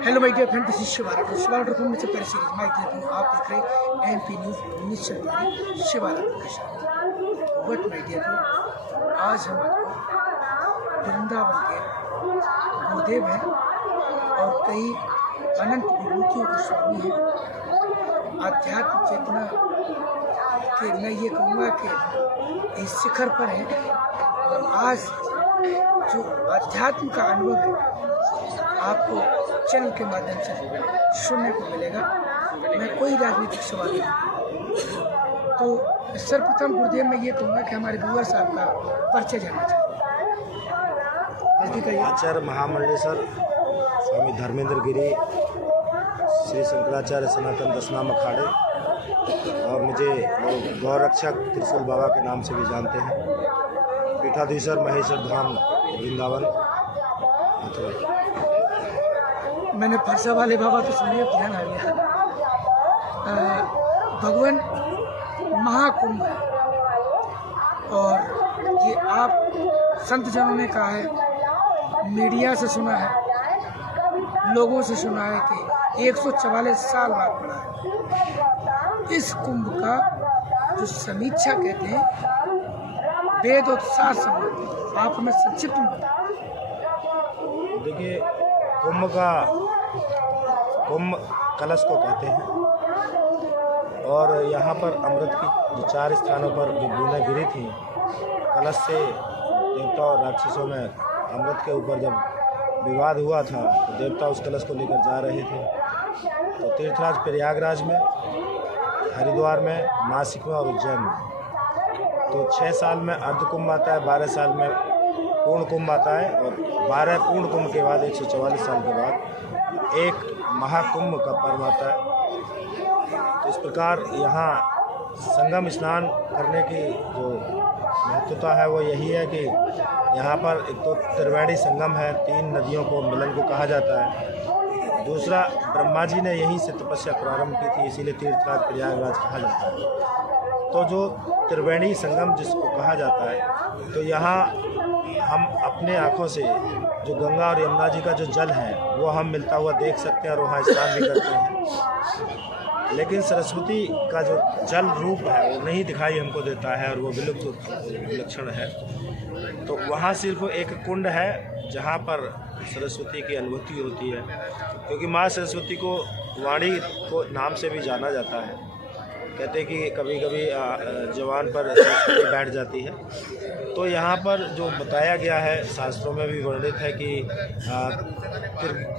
Hello my dear friend, this is Shivala में से पहले सीरीज माय डियर फ्रेंड, आप देख रहे हैं एमपी न्यूज़ चैनल शिवाला प्रकाशन। बट माय डियर फ्रेंड, आज हम आपको वृंदावन के गुरुदेव हैं और कई अनंत विभूतियों के स्वामी हैं। आध्यात्म चेतना के मैं ये कहूँगा कि इस शिखर पर हैं और आज जो अध्यात्म का अनुभव है आपको चैनल के माध्यम से सुनने को मिलेगा। मैं कोई राजनीतिक सवाल नहीं, तो सर्वप्रथम गुरुदेव मैं ये कहूँगा कि हमारे व्यूअर साहब का परिचय जानना चाहिए। आचार्य महामंडलेश्वर स्वामी धर्मेंद्र गिरी, श्री शंकराचार्य सनातन दशनाम अखाड़े, और मुझे लोग गौरक्षक त्रिशूल बाबा के नाम से भी जानते हैं। पीठाधीश्वर महेश्वर धाम वृंदावन मथुरा। मैंने फरसा वाले बाबा तो सुनिए, ध्यान आ गया। भगवान महाकुंभ है और ये आप संत जनों ने कहा है, मीडिया से सुना है, लोगों से सुना है कि 144 साल बाद पड़ा है। इस कुंभ का जो समीक्षा कहते हैं वेद और शास्त्र संबंधी, आप हमें संक्षिप्त में बताएं। देखिए, कुंभ कलश को कहते हैं और यहाँ पर अमृत की जो 4 स्थानों पर जो बूंदें गिरी थी कलश से, देवता और राक्षसों में अमृत के ऊपर जब विवाद हुआ था तो देवता उस कलश को लेकर जा रहे थे। तो तीर्थराज प्रयागराज में, हरिद्वार में, नासिक में और उज्जैन में तो 6 साल में अर्ध कुंभ आता है, 12 साल में पूर्ण कुंभ आता है और 12 पूर्ण कुंभ के बाद 144 साल के बाद एक महाकुंभ का पर्व आता है। तो इस प्रकार यहाँ संगम स्नान करने की जो महत्वता है वो यही है कि यहाँ पर एक तो त्रिवेणी संगम है, 3 नदियों को मिलन को कहा जाता है। दूसरा, ब्रह्मा जी ने यहीं से तपस्या प्रारंभ की थी, इसीलिए तीर्थराज प्रयागराज कहा जाता है। तो जो त्रिवेणी संगम जिसको कहा जाता है, तो यहाँ हम अपने आँखों से जो गंगा और यमुना जी का जो जल है वो हम मिलता हुआ देख सकते हैं और वहाँ स्नान भी करते हैं। लेकिन सरस्वती का जो जल रूप है वो नहीं दिखाई हमको देता है और वो विलुप्त विलक्षण है। तो वहाँ सिर्फ एक कुंड है जहाँ पर सरस्वती की अनुभूति होती है, क्योंकि माँ सरस्वती को वाणी को नाम से भी जाना जाता है। कहते हैं कि कभी कभी जवान पर सरस्वती बैठ जाती है। तो यहाँ पर जो बताया गया है, शास्त्रों में भी वर्णित है कि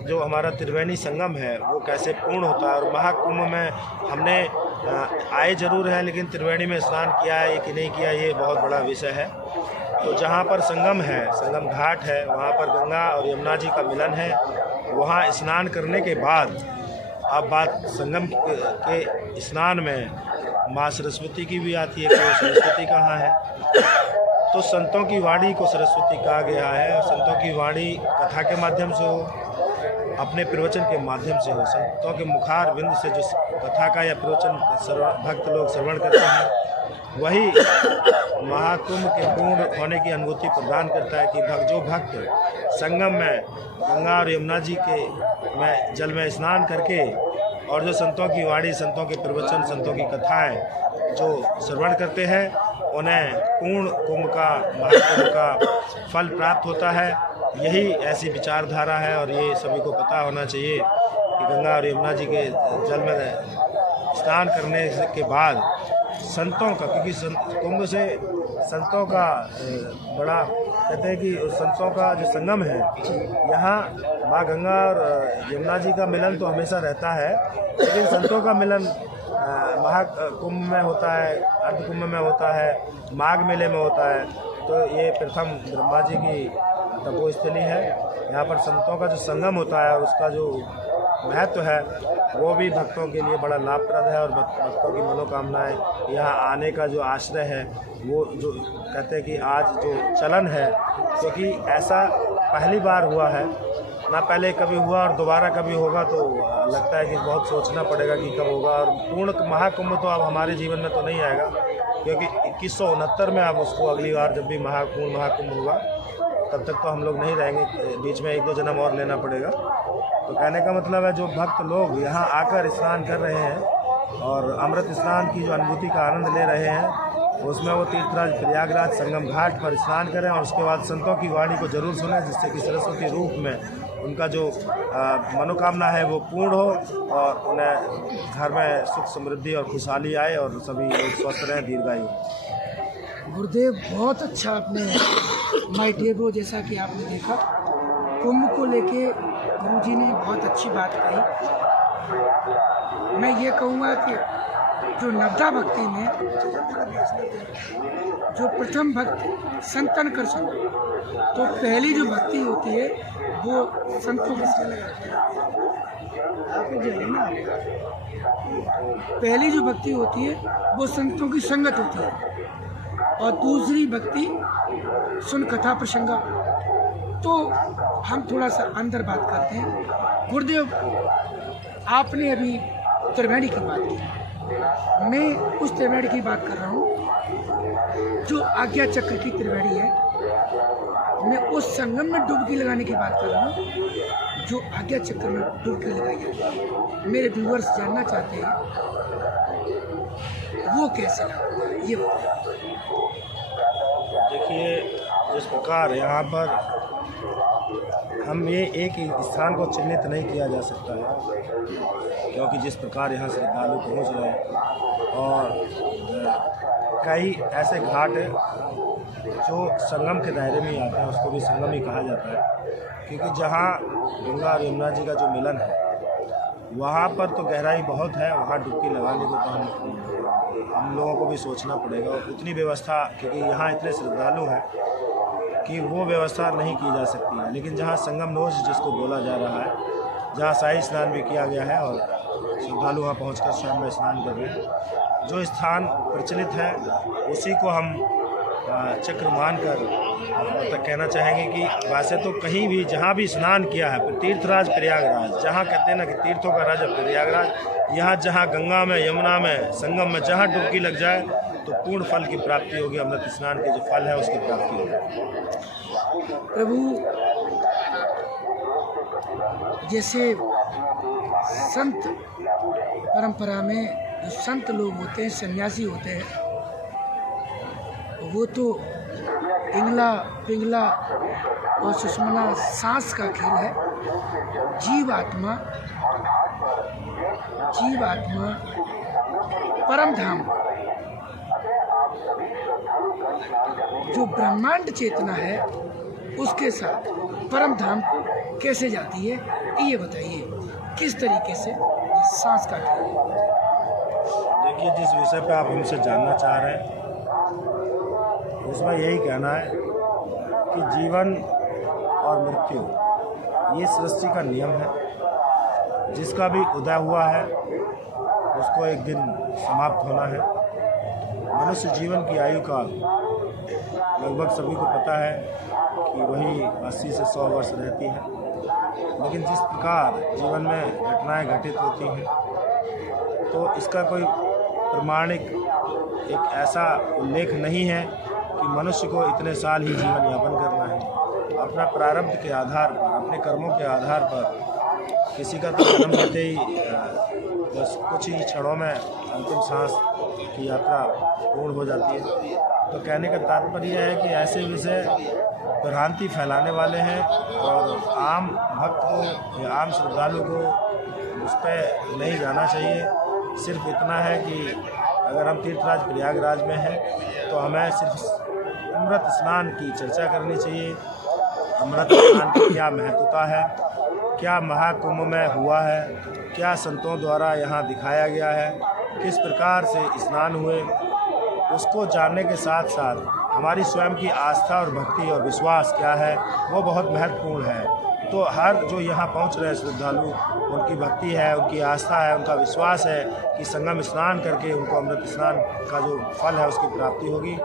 जो हमारा त्रिवेणी संगम है वो कैसे पूर्ण होता है। और महाकुंभ में हमने आए जरूर हैं, लेकिन त्रिवेणी में स्नान किया है कि नहीं किया ये बहुत बड़ा विषय है। तो जहाँ पर संगम है, संगम घाट है, वहाँ पर गंगा और यमुना जी का मिलन है। वहाँ स्नान करने के बाद अब बात संगम के स्नान में माँ सरस्वती की भी आती है कि वो सरस्वती कहाँ है। तो संतों की वाणी को सरस्वती कहा गया है और संतों की वाणी कथा के माध्यम से हो, अपने प्रवचन के माध्यम से हो, संतों के मुखार बिंद से जो कथा का या प्रवचन भक्त लोग श्रवण करते हैं वही महाकुंभ के पूर्ण होने की अनुभूति प्रदान करता है कि जो भक्त संगम में गंगा और यमुना जी के जल में स्नान करके और जो संतों की वाणी, संतों के प्रवचन, संतों की कथाएं जो श्रवण करते हैं उन्हें पूर्ण कुंभ का, महाकुंभ का फल प्राप्त होता है। यही ऐसी विचारधारा है और ये सभी को पता होना चाहिए कि गंगा और यमुना जी के जल में स्नान करने के बाद संतों का, क्योंकि कुंभ से संतों का बड़ा, कहते हैं कि संतों का जो संगम है, यहाँ माँ गंगा और यमुना जी का मिलन तो हमेशा रहता है, लेकिन संतों का मिलन महाकुंभ में होता है, अर्ध कुंभ में होता है, माघ मेले में होता है। तो ये प्रथम ब्रह्मा जी की तपोस्थली है। यहाँ पर संतों का जो संगम होता है उसका जो महत्व है वो भी भक्तों के लिए बड़ा लाभप्रद है और भक्तों की मनोकामनाएं यहाँ आने का जो आश्रय है वो जो कहते हैं कि आज जो चलन है, क्योंकि ऐसा पहली बार हुआ है ना, पहले कभी हुआ और दोबारा कभी होगा तो लगता है कि बहुत सोचना पड़ेगा कि कब होगा। और पूर्ण महाकुंभ तो अब हमारे जीवन में तो नहीं आएगा, क्योंकि 2169 में अब उसको अगली बार जब भी महाकुंभ होगा तब तक तो हम लोग नहीं रहेंगे, बीच में 1-2 जन्म और लेना पड़ेगा। तो कहने का मतलब है जो भक्त लोग यहाँ आकर स्नान कर रहे हैं और अमृत स्नान की जो अनुभूति का आनंद ले रहे हैं, उसमें वो तीर्थराज प्रयागराज संगम घाट पर स्नान करें और उसके बाद संतों की वाणी को जरूर सुनें, जिससे कि सरस्वती रूप में उनका जो मनोकामना है वो पूर्ण हो और उन्हें घर में सुख समृद्धि और खुशहाली आए और सभी लोग स्वस्थ रहें, दीर्घायु। गुरुदेव बहुत अच्छा आपने माय डियर ब्रो, जैसा कि आपने देखा कुंभ को लेके गुरुजी ने बहुत अच्छी बात कही। मैं ये कहूँगा कि जो नवदा भक्ति में जो प्रथम भक्त संतन कर संग, तो पहली जो भक्ति होती है वो संतों की पहली जो भक्ति होती है वो संतों की संगत होती है और दूसरी भक्ति सुन कथा प्रसंग। तो हम थोड़ा सा अंदर बात करते हैं। गुरुदेव, आपने अभी त्रिवेणी की बात की, मैं उस त्रिवेणी की बात कर रहा हूँ जो आज्ञा चक्र की त्रिवेणी है। मैं उस संगम में डुबकी लगाने की बात कर रहा हूँ जो आज्ञा चक्र में डुबकी लगाई है। मेरे व्यूअर्स जानना चाहते हैं वो कैसे लगा, ये बताइए। देखिए, जिस प्रकार यहाँ पर हम ये एक स्थान को चिन्हित नहीं किया जा सकता है, क्योंकि जिस प्रकार यहाँ श्रद्धालु पहुँच रहे हैं और कई ऐसे घाट जो संगम के दायरे में ही आते हैं, उसको भी संगम ही कहा जाता है, क्योंकि जहाँ गंगा और यमुना जी का जो मिलन है वहाँ पर तो गहराई बहुत है। वहाँ डुबकी लगाने को तो हम लोगों को भी सोचना पड़ेगा और उतनी व्यवस्था, क्योंकि यहाँ इतने श्रद्धालु हैं कि वो व्यवस्था नहीं की जा सकती है। लेकिन जहाँ संगम नोज जिसको बोला जा रहा है, जहाँ शाही स्नान भी किया गया है और श्रद्धालु वहाँ पहुँचकर स्वयं में स्नान कर रहे हैं, जो स्थान प्रचलित है उसी को हम चक्र मानकर तक कहना चाहेंगे कि वैसे तो कहीं भी जहाँ भी स्नान किया है, तीर्थराज प्रयागराज, जहाँ कहते हैं ना कि तीर्थों का राजा प्रयागराज, यहाँ जहाँ गंगा में, यमुना में, संगम में जहाँ डुबकी लग जाए तो पूर्ण फल की प्राप्ति होगी। अमृत स्नान के जो फल है उसकी प्राप्ति होगी। प्रभु, जैसे संत परंपरा में जो संत लोग होते हैं, सन्यासी होते हैं, वो तो इंगला पिंगला और सुषमना सांस का खेल है। जीवात्मा परम धाम जो ब्रह्मांड चेतना है उसके साथ परम धाम कैसे जाती है, ये बताइए किस तरीके से सांस का खेल। देखिए, जिस विषय पे आप हमसे जानना चाह रहे हैं उसमें यही कहना है कि जीवन और मृत्यु ये सृष्टि का नियम है। जिसका भी उदय हुआ है उसको एक दिन समाप्त होना है। मनुष्य जीवन की आयु का लगभग सभी को पता है कि वही 80 से 100 वर्ष रहती है। लेकिन जिस प्रकार जीवन में घटनाएं घटित होती हैं तो इसका कोई प्रमाणिक एक ऐसा उल्लेख नहीं है कि मनुष्य को इतने साल ही जीवन यापन करना है। अपना प्रारब्ध के आधार पर, अपने कर्मों के आधार पर किसी का तो जन्म लेते ही बस कुछ ही क्षणों में अंतिम सांस की यात्रा पूर्ण हो जाती है। तो कहने का तात्पर्य है कि ऐसे विषय भ्रांति फैलाने वाले हैं और आम भक्त को या आम श्रद्धालु को उस पर नहीं जाना चाहिए। सिर्फ इतना है कि अगर हम तीर्थराज प्रयागराज में हैं तो हमें सिर्फ अमृत स्नान की चर्चा करनी चाहिए। अमृत स्नान की क्या महत्वता है, क्या महाकुंभ में हुआ है, क्या संतों द्वारा यहाँ दिखाया गया है, किस प्रकार से स्नान हुए, उसको जानने के साथ साथ हमारी स्वयं की आस्था और भक्ति और विश्वास क्या है वो बहुत महत्वपूर्ण है। तो हर जो यहाँ पहुँच रहे हैं श्रद्धालु, उनकी भक्ति है, उनकी आस्था है, उनका विश्वास है कि संगम स्नान करके उनको अमृत स्नान का जो फल है उसकी प्राप्ति होगी।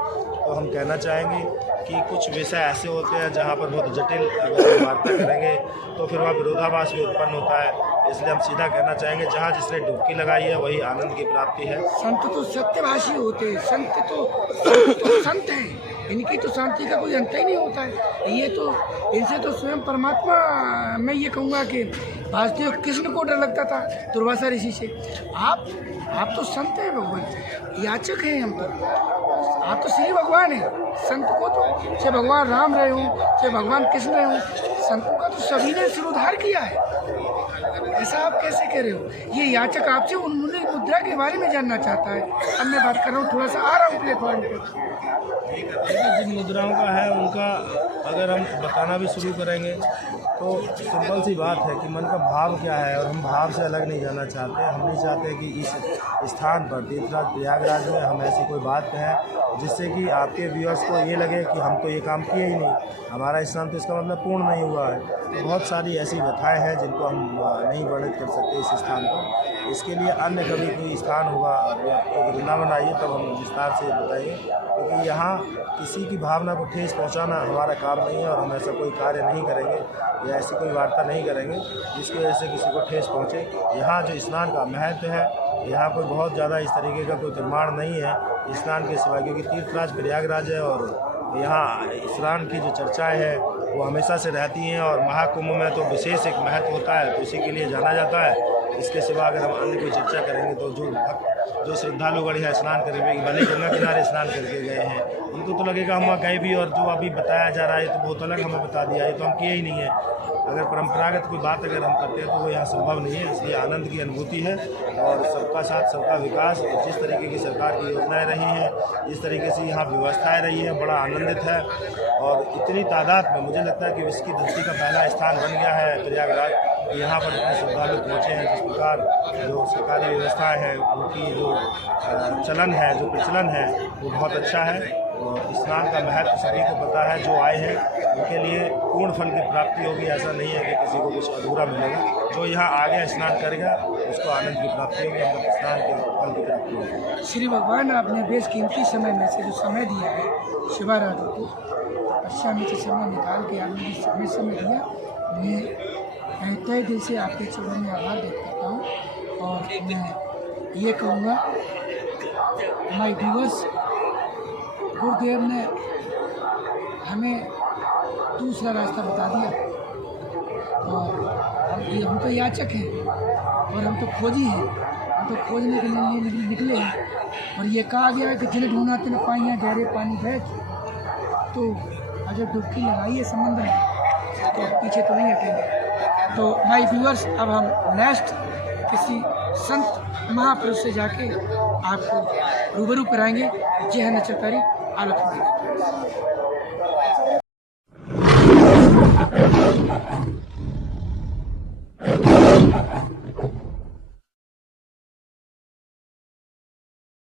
तो हम कहना चाहेंगे कि कुछ विषय ऐसे होते हैं जहाँ पर बहुत जटिल अगर हम वार्ता करेंगे तो फिर वहाँ विरोधाभास भी उत्पन्न होता है। इसलिए हम सीधा कहना चाहेंगे जहाँ जिसने डुबकी लगाई है वही आनंद की प्राप्ति है। संत तो सत्यभाषी होते हैं, संत तो संत हैं, इनकी तो शांति का कोई अंत ही नहीं होता है। ये तो इनसे तो स्वयं परमात्मा, मैं ये कहूँगा कि वासुदेव कृष्ण को डर लगता था दुर्वासा ऋषि से। आप तो संत हैं भगवान, याचक हैं हम तो, आप तो श्री भगवान हैं। संत को तो चाहे भगवान राम रहे हों चाहे भगवान कृष्ण रहे हों, संतों का तो सभी ने सिरोधार किया है। ऐसा आप कैसे कह रहे हो? ये याचक आपसे उन्होंने मुद्रा के बारे में जानना चाहता है। अब मैं बात कर रहा हूँ, थोड़ा सा आ रहा हूँ प्लेटफॉर्म पे। जिन मुद्राओं का है उनका अगर हम बताना भी शुरू करेंगे तो सिंपल सी बात है कि मन का भाव क्या है, और हम भाव से अलग नहीं जाना चाहते। हम नहीं चाहते कि इस स्थान पर तीर्थराज प्रयागराज में हम ऐसी कोई बात कहें जिससे कि आपके व्यूअर्स को ये लगे कि हम तो ये काम किए ही नहीं, हमारा स्नान तो इसका मतलब पूर्ण नहीं हुआ है। तो बहुत सारी ऐसी व्यथाएं हैं जिनको हम नहीं वर्णित कर सकते इस स्थान पर। इसके लिए अन्य कभी कोई स्थान होगा, आपको वृंदावन आइए तब हम विस्तार से बताइए, क्योंकि यहाँ किसी की भावना को ठेस पहुँचाना हमारा काम नहीं है और हम ऐसा कोई कार्य नहीं करेंगे या ऐसी कोई वार्ता नहीं करेंगे जिसकी वजह से किसी को ठेस पहुँचे। यहाँ जो स्नान का महत्व है, यहाँ कोई बहुत ज़्यादा इस तरीके का कोई प्रमाण नहीं है स्नान के सिवा, क्योंकि तीर्थराज प्रयागराज है और यहाँ स्नान की जो चर्चाएँ हैं वो हमेशा से रहती हैं और महाकुंभ में तो विशेष एक महत्व होता है, तो इसी के लिए जाना जाता है। इसके सिवा अगर हम अन्य कोई चर्चा करेंगे तो जो श्रद्धालुगण है स्नान करेंगे, भले गंगा किनारे स्नान करके गए हैं, उनको तो लगेगा हम वहाँ गए भी, और जो अभी बताया जा रहा है तो बहुत अलग हमें बता दिया, ये तो हम किए ही नहीं है। अगर परंपरागत कोई बात अगर हम करते हैं तो वो यहाँ संभव नहीं है। इसलिए आनंद की अनुभूति है और सबका साथ सबका विकास, जिस तरीके की सरकार की योजनाएं रही हैं, जिस तरीके से यहाँ व्यवस्थाएं रही हैं, बड़ा आनंदित है। और इतनी तादाद में मुझे लगता है कि विश्व की धरती का पहला स्थान बन गया है प्रयागराज, यहाँ पर इतने श्रद्धालु पहुँचे हैं। जिस प्रकार जो सरकारी व्यवस्थाएँ हैं उनकी जो चलन है, जो प्रचलन है वो बहुत अच्छा है। और स्नान का महत्व सभी को पता है, जो आए हैं उनके लिए पूर्ण फल की प्राप्ति होगी। ऐसा नहीं है कि किसी को कुछ अधूरा मिलेगा। जो यहाँ आ गया स्नान करेगा उसको आनंद की प्राप्ति होगी, मतलब स्नान के फल की प्राप्ति होगी। श्री भगवान आपने बेशकीमती समय में से जो समय दिया है शिवाराधन को, अच्छा नीचे समय निकाल के आपने जो समय दिया, मैं तय दिल से आपके चरणों में आभार व्यक्त करता हूँ। और मैं ये कहूँगा माय व्यूअर्स, गुरुदेव ने हमें दूसरा रास्ता बता दिया और हम तो याचक हैं और हम तो खोजी हैं, हम तो खोजने के लिए निकले हैं। और ये कहा गया है कि जिन्हें ढूंढा तिन्हें पाइयाँ गहरे पानी बह, तो अगर डुबकी लगाइए समंदर में तो पीछे तो नहीं हटेंगे। तो माय व्यूअर्स, अब हम नेक्स्ट किसी संत महापुरुष से जाके आपको रूबरू कराएंगे। जय हिंद, नचरतारी, आलख।